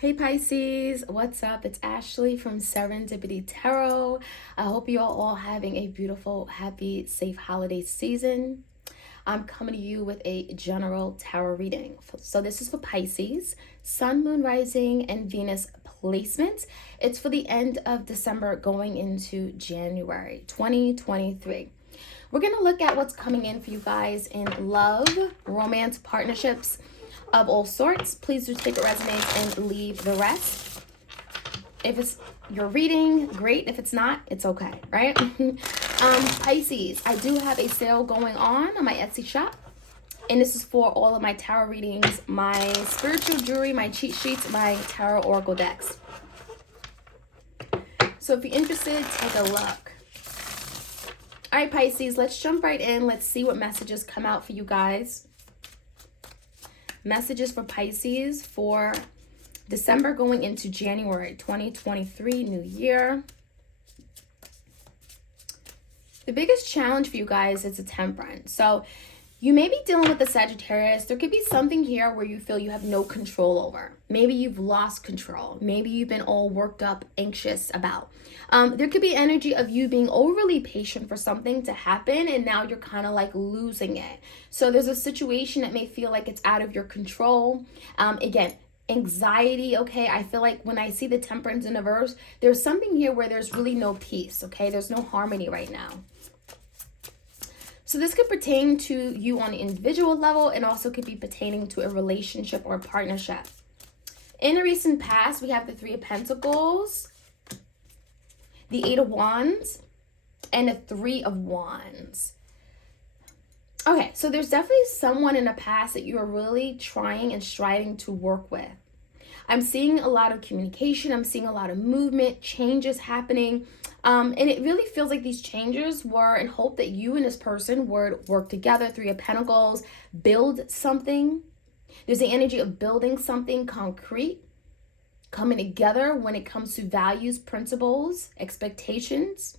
Hey Pisces, what's up? It's Ashley from Serendipity Tarot. I hope you are all having a beautiful, happy, safe holiday season. I'm coming to you with a general tarot reading. So this is for Pisces, Sun, Moon, Rising, and Venus placements. It's for the end of December going into January 2023. We're going to look at what's coming in for you guys in love, romance, partnerships of all sorts. Please do take what resonates and leave the rest. If it's your reading, great. If it's not, it's okay, right? Pisces, I do have a sale going on my Etsy shop. And this is for all of my tarot readings, my spiritual jewelry, my cheat sheets, my tarot oracle decks. So if you're interested, take a look. All right, Pisces, let's jump right in. Let's see what messages come out for you guys. Messages for Pisces for December going into January 2023, new year. The biggest challenge for you guys is a temperance. So you may be dealing with the Sagittarius. There could be something here where you feel you have no control over. Maybe you've lost control. Maybe you've been all worked up, anxious about. There could be energy of you being overly patient for something to happen and now you're kind of like losing it. So there's a situation that may feel like it's out of your control. Again, anxiety, okay? I feel like when I see the temperance in the verse, there's something here where there's really no peace, okay? There's no harmony right now. So this could pertain to you on an individual level and also could be pertaining to a relationship or a partnership. In the recent past, we have the Three of Pentacles, the Eight of Wands, and the Three of Wands. Okay, so there's definitely someone in the past that you are really trying and striving to work with. I'm seeing a lot of communication. I'm seeing a lot of movement, changes happening. And it really feels like these changes were in hope that you and this person would work together. Three of Pentacles, build something. There's the energy of building something concrete, coming together when it comes to values, principles, expectations.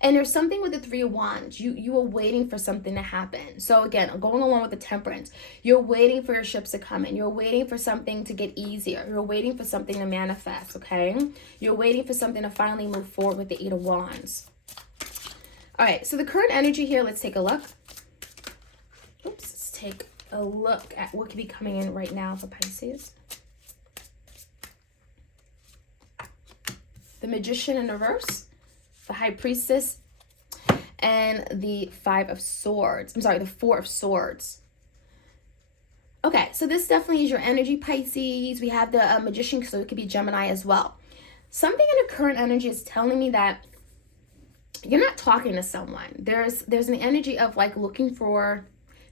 And there's something with the Three of Wands. You are waiting for something to happen. So again, going along with the Temperance, you're waiting for your ships to come in. You're waiting for something to get easier. You're waiting for something to manifest, okay? You're waiting for something to finally move forward with the Eight of Wands. All right, so the current energy here, let's take a look. Oops, let's take a look at what could be coming in right now for Pisces. The Magician in reverse, the High Priestess, and the Five of Swords. I'm sorry, the Four of Swords. Okay, so this definitely is your energy, Pisces. We have the Magician, so it could be Gemini as well. Something in the current energy is telling me that you're not talking to someone. There's an energy of like looking for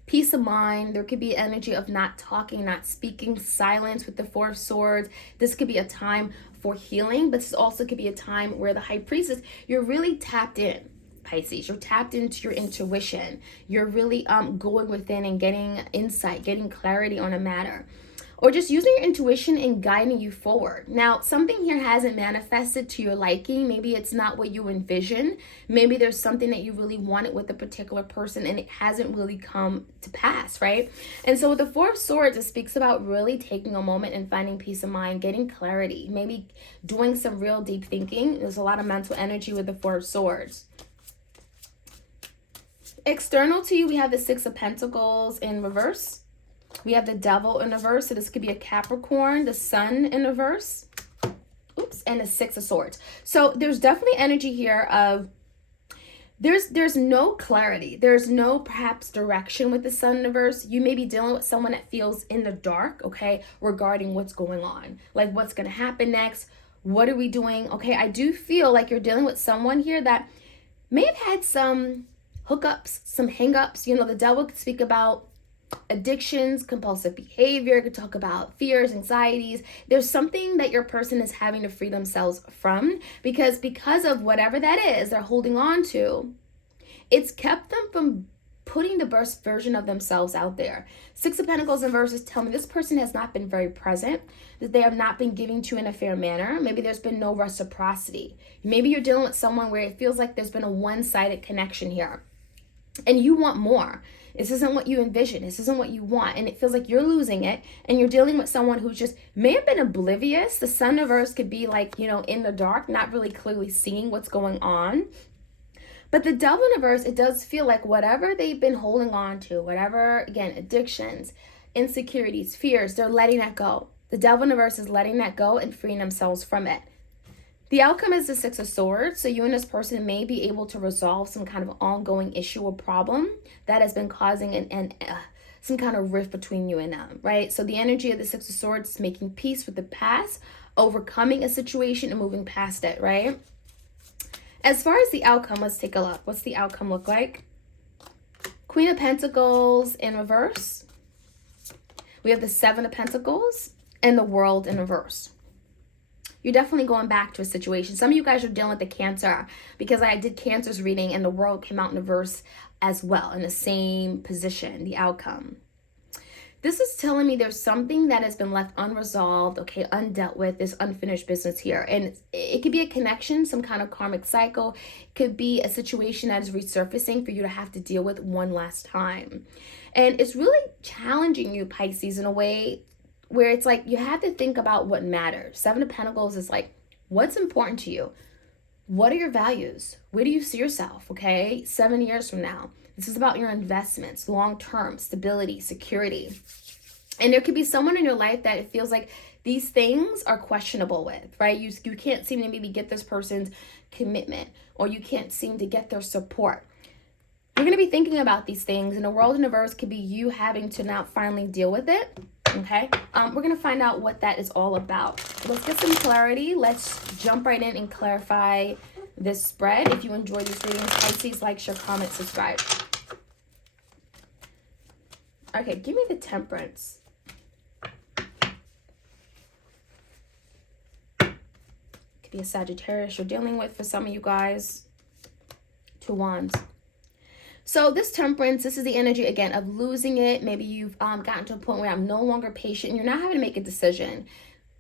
peace of mind. There could be energy of not talking, not speaking, silence with the Four of Swords. This could be a time for healing, but this also could be a time where the High Priestess, you're really tapped in, Pisces. You're tapped into your intuition. You're really going within and getting insight, getting clarity on a matter, or just using your intuition and guiding you forward. Now, something here hasn't manifested to your liking. Maybe it's not what you envision. Maybe there's something that you really wanted with a particular person and it hasn't really come to pass, right? And so with the Four of Swords, it speaks about really taking a moment and finding peace of mind, getting clarity, maybe doing some real deep thinking. There's a lot of mental energy with the Four of Swords. External to you, we have the Six of Pentacles in reverse. We have the Devil in reverse, so this could be a Capricorn, the Sun in reverse. Oops, and the Six of Swords. So there's definitely energy here of there's no clarity. There's no perhaps direction with the Sun in reverse. You may be dealing with someone that feels in the dark, okay, regarding what's going on. Like what's going to happen next? What are we doing? Okay, I do feel like you're dealing with someone here that may have had some hookups, some hangups. You know, the Devil could speak about addictions, compulsive behavior, could talk about fears, anxieties. There's something that your person is having to free themselves from because of whatever that is they're holding on to. It's kept them from putting the best version of themselves out there. Six of Pentacles in verses tell me this person has not been very present, that they have not been giving to in a fair manner. Maybe there's been no reciprocity. Maybe you're dealing with someone where it feels like there's been a one-sided connection here and you want more. This isn't what you envision. This isn't what you want. And it feels like you're losing it. And you're dealing with someone who just may have been oblivious. The sun reverse could be like, you know, in the dark, not really clearly seeing what's going on. But the devil in reverse, it does feel like whatever they've been holding on to, whatever, again, addictions, insecurities, fears, they're letting that go. The devil in reverse is letting that go and freeing themselves from it. The outcome is the Six of Swords. So you and this person may be able to resolve some kind of ongoing issue or problem that has been causing some kind of rift between you and them, right? So the energy of the Six of Swords is making peace with the past, overcoming a situation and moving past it, right? As far as the outcome, let's take a look. What's the outcome look like? Queen of Pentacles in reverse. We have the Seven of Pentacles and the World in reverse. You're definitely going back to a situation. Some of you guys are dealing with the Cancer, because I did Cancer's reading and the World came out in reverse as well, in the same position, the outcome. This is telling me there's something that has been left unresolved, okay, undealt with, this unfinished business here. And it could be a connection, some kind of karmic cycle. It could be a situation that is resurfacing for you to have to deal with one last time. And it's really challenging you, Pisces, in a way where it's like you have to think about what matters. Seven of Pentacles is like, what's important to you? What are your values? Where do you see yourself, okay? 7 years from now. This is about your investments, long-term, stability, security. And there could be someone in your life that it feels like these things are questionable with, right? You can't seem to maybe get this person's commitment, or you can't seem to get their support. You're going to be thinking about these things, and the World in reverse could be you having to now finally deal with it. Okay, we're going to find out what that is all about. Let's get some clarity. Let's jump right in and clarify this spread. If you enjoy these readings, Pisces, like, share, comment, subscribe. Okay, give me the Temperance. Could be a Sagittarius you're dealing with for some of you guys. Two Wands. So this Temperance, this is the energy, again, of losing it. Maybe you've gotten to a point where I'm no longer patient. And you're not having to make a decision.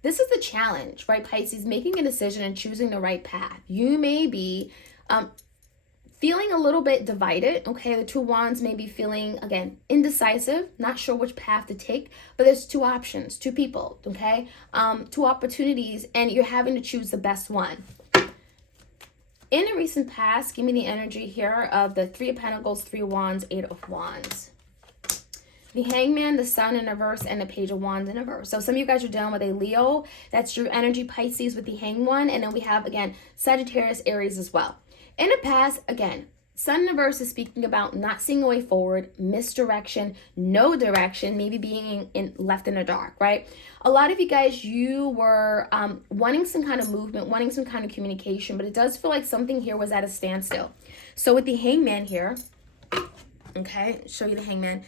This is the challenge, right, Pisces? Making a decision and choosing the right path. You may be feeling a little bit divided, okay? The Two Wands may be feeling, again, indecisive, not sure which path to take. But there's two options, two people, okay? Two opportunities, and you're having to choose the best one. In a recent past, give me the energy here of the Three of Pentacles, Three of Wands, Eight of Wands. The Hangman, the Sun in reverse, and the Page of Wands in reverse. So some of you guys are dealing with a Leo. That's your energy, Pisces, with the Hanged One. And then we have, again, Sagittarius, Aries as well. In the past, again, Sun in reverse is speaking about not seeing a way forward, misdirection, no direction, maybe being left in the dark, right? A lot of you guys, you were wanting some kind of movement, wanting some kind of communication, but it does feel like something here was at a standstill. So with the Hangman here, okay, show you the Hangman.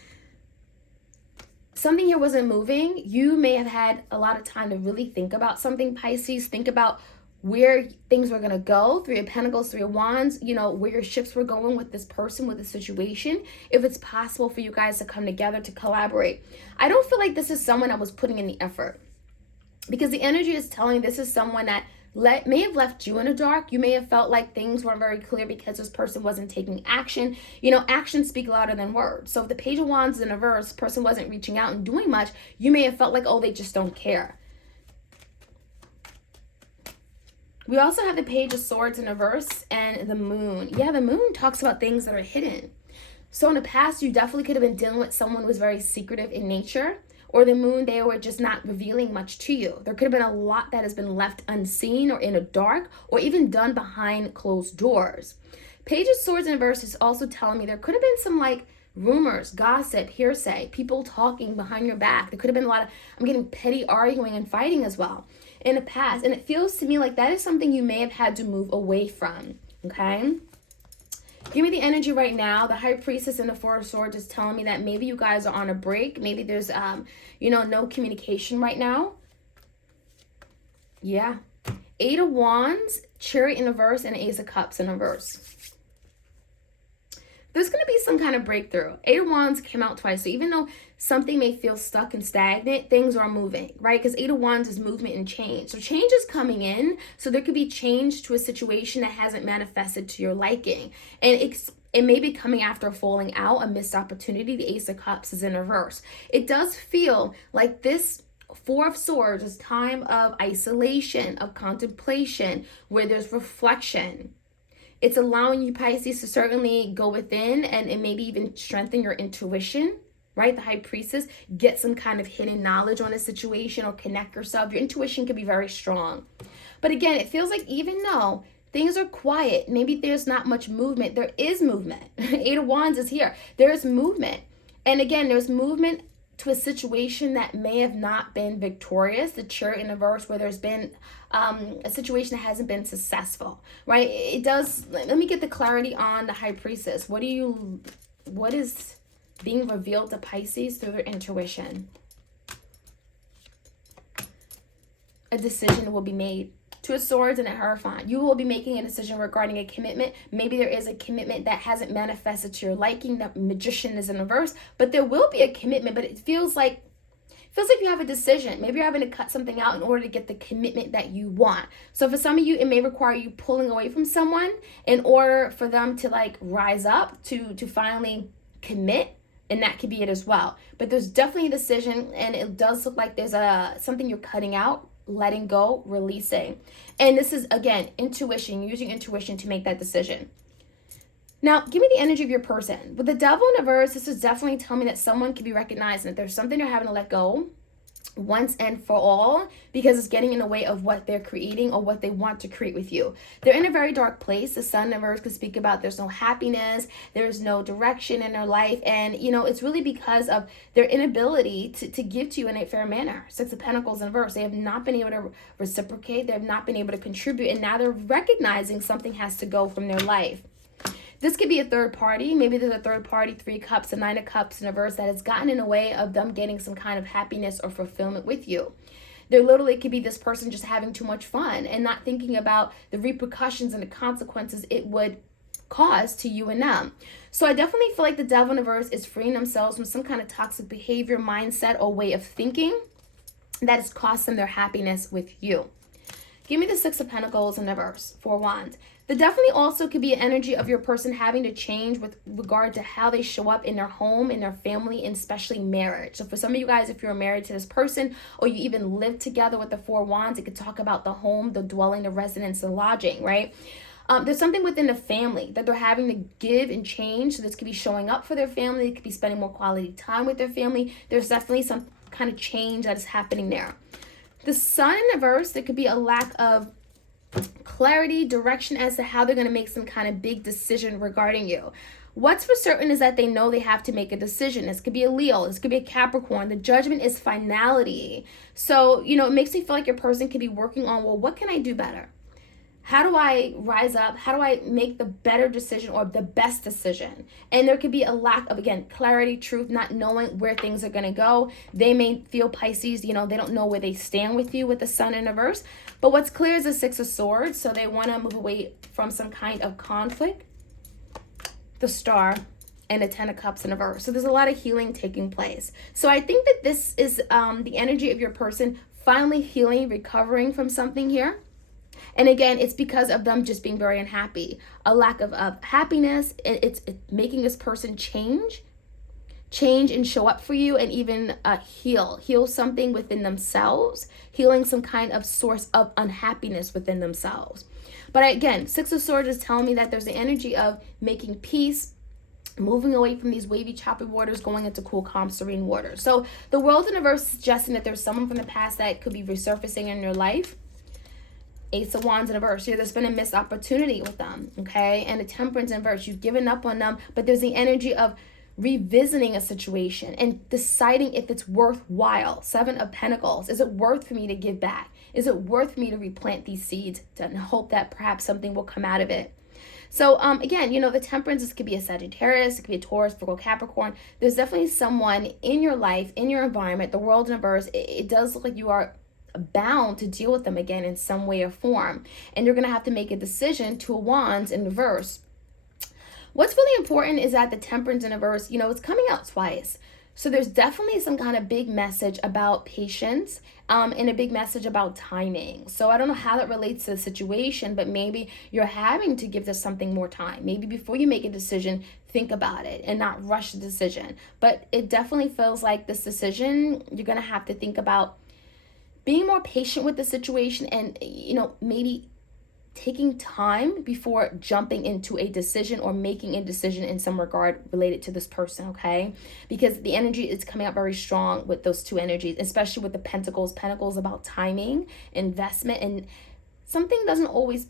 Something here wasn't moving. You may have had a lot of time to really think about something, Pisces. Think about where things were going to go. Three of Pentacles, Three of Wands, you know, where your ships were going with this person, with this situation. If it's possible for you guys to come together, to collaborate. I don't feel like this is someone that was putting in the effort. Because the energy is telling this is someone that may have left you in the dark. You may have felt like things weren't very clear because this person wasn't taking action. You know, actions speak louder than words. So if the Page of Wands is in reverse, person wasn't reaching out and doing much, you may have felt like, oh, they just don't care. We also have the Page of Swords in reverse and the Moon. Yeah, the Moon talks about things that are hidden. So in the past, you definitely could have been dealing with someone who was very secretive in nature. Or the Moon, they were just not revealing much to you. There could have been a lot that has been left unseen or in the dark, or even done behind closed doors. Page of Swords in reverse is also telling me there could have been some like rumors, gossip, hearsay, people talking behind your back. There could have been a lot of, I'm getting petty arguing and fighting as well in the past. And it feels to me like that is something you may have had to move away from, okay? Give me the energy right now. The High Priestess and the Four of Swords is telling me that maybe you guys are on a break. Maybe there's, you know, no communication right now. Yeah. Eight of Wands, Chariot in reverse, and Ace of Cups in reverse. There's going to be some kind of breakthrough. Eight of Wands came out twice. So even though something may feel stuck and stagnant, things are moving, right? Because Eight of Wands is movement and change. So change is coming in. So there could be change to a situation that hasn't manifested to your liking. And It may be coming after a falling out, a missed opportunity. The Ace of Cups is in reverse. It does feel like this Four of Swords is time of isolation, of contemplation, where there's reflection. It's allowing you, Pisces, to certainly go within and maybe even strengthen your intuition, right? The High Priestess, get some kind of hidden knowledge on a situation or connect yourself. Your intuition can be very strong. But again, it feels like even though things are quiet, maybe there's not much movement, there is movement. Eight of Wands is here. There's movement. And again, there's movement to a situation that may have not been victorious, the Chariot in reverse, where there's been a situation that hasn't been successful, right? It does. Let me get the clarity on the High Priestess. What is being revealed to Pisces through their intuition? A decision will be made. Two of Swords and a Hierophant. You will be making a decision regarding a commitment. Maybe there is a commitment that hasn't manifested to your liking. The Magician is in reverse, but there will be a commitment. But it feels like you have a decision. Maybe you're having to cut something out in order to get the commitment that you want. So for some of you, it may require you pulling away from someone in order for them to like rise up to finally commit. And that could be it as well. But there's definitely a decision, and it does look like there's something you're cutting out, letting go, releasing. And this is, again, intuition, using intuition to make that decision. Now, give me the energy of your person. With the Devil in reverse, this is definitely telling me that someone can be recognizing that there's something they're having to let go once and for all, because it's getting in the way of what they're creating or what they want to create with you. They're in a very dark place. The Sun in reverse could speak about there's no happiness, there's no direction in their life, and it's really because of their inability to give to you in a fair manner. Six of Pentacles in reverse, they have not been able to reciprocate, they have not been able to contribute, and now they're recognizing something has to go from their life. This could be a third party. Maybe there's a third party, Three of Cups and Nine of Cups in reverse, that has gotten in the way of them getting some kind of happiness or fulfillment with you. There literally could be this person just having too much fun and not thinking about the repercussions and the consequences it would cause to you and them. So I definitely feel like the Devil in reverse is freeing themselves from some kind of toxic behavior, mindset, or way of thinking that has cost them their happiness with you. Give me the Six of Pentacles in reverse, Four of Wands. There definitely also could be an energy of your person having to change with regard to how they show up in their home, in their family, and especially marriage. So for some of you guys, if you're married to this person or you even live together with the Four of Wands, it could talk about the home, the dwelling, the residence, the lodging, right? There's something within the family that they're having to give and change. So this could be showing up for their family. It could be spending more quality time with their family. There's definitely some kind of change that is happening there. The Sun in reverse, there could be a lack of clarity, direction as to how they're going to make some kind of big decision regarding you. What's for certain is that they know they have to make a decision. This could be a Leo. This could be a Capricorn. The Judgment is finality. So, it makes me feel like your person could be working on, well, what can I do better? How do I rise up? How do I make the better decision or the best decision? And there could be a lack of, again, clarity, truth, not knowing where things are going to go. They may feel, Pisces, they don't know where they stand with you with the Sun in reverse. But what's clear is the Six of Swords. So they want to move away from some kind of conflict. The Star and the Ten of Cups in reverse. So there's a lot of healing taking place. So I think that this is the energy of your person finally healing, recovering from something here. And again, it's because of them just being very unhappy. A lack of happiness. It's making this person change and show up for you, and even heal something within themselves, healing some kind of source of unhappiness within themselves. But again, Six of Swords is telling me that there's the energy of making peace, moving away from these wavy, choppy waters, going into cool, calm, serene waters. So the World in reverse is suggesting that there's someone from the past that could be resurfacing in your life. Ace of Wands in reverse. There's been a missed opportunity with them, okay? And the Temperance in reverse. You've given up on them, but there's the energy of revisiting a situation and deciding if it's worthwhile. Seven of Pentacles. Is it worth for me to give back? Is it worth for me to replant these seeds and hope that perhaps something will come out of it? So again, the Temperance, this could be a Sagittarius, it could be a Taurus, Virgo, Capricorn. There's definitely someone in your life, in your environment, the World in reverse. It does look like you are bound to deal with them again in some way or form. And you're going to have to make a decision. Two of Wands in reverse. What's really important is that the Temperance in reverse, it's coming out twice. So there's definitely some kind of big message about patience, and a big message about timing. So I don't know how that relates to the situation, but maybe you're having to give this something more time. Maybe before you make a decision, think about it and not rush the decision. But it definitely feels like this decision, you're going to have to think about being more patient with the situation, and, maybe taking time before jumping into a decision or making a decision in some regard related to this person, okay? Because the energy is coming out very strong with those two energies, especially with the Pentacles. Pentacles about timing, investment, and something doesn't always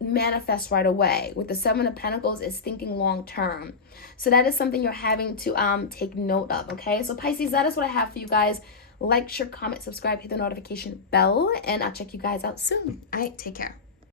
manifest right away. With the Seven of Pentacles, is thinking long term. So that is something you're having to take note of, okay? So Pisces, that is what I have for you guys. Like, share, comment, subscribe, hit the notification bell, and I'll check you guys out soon. All right, take care.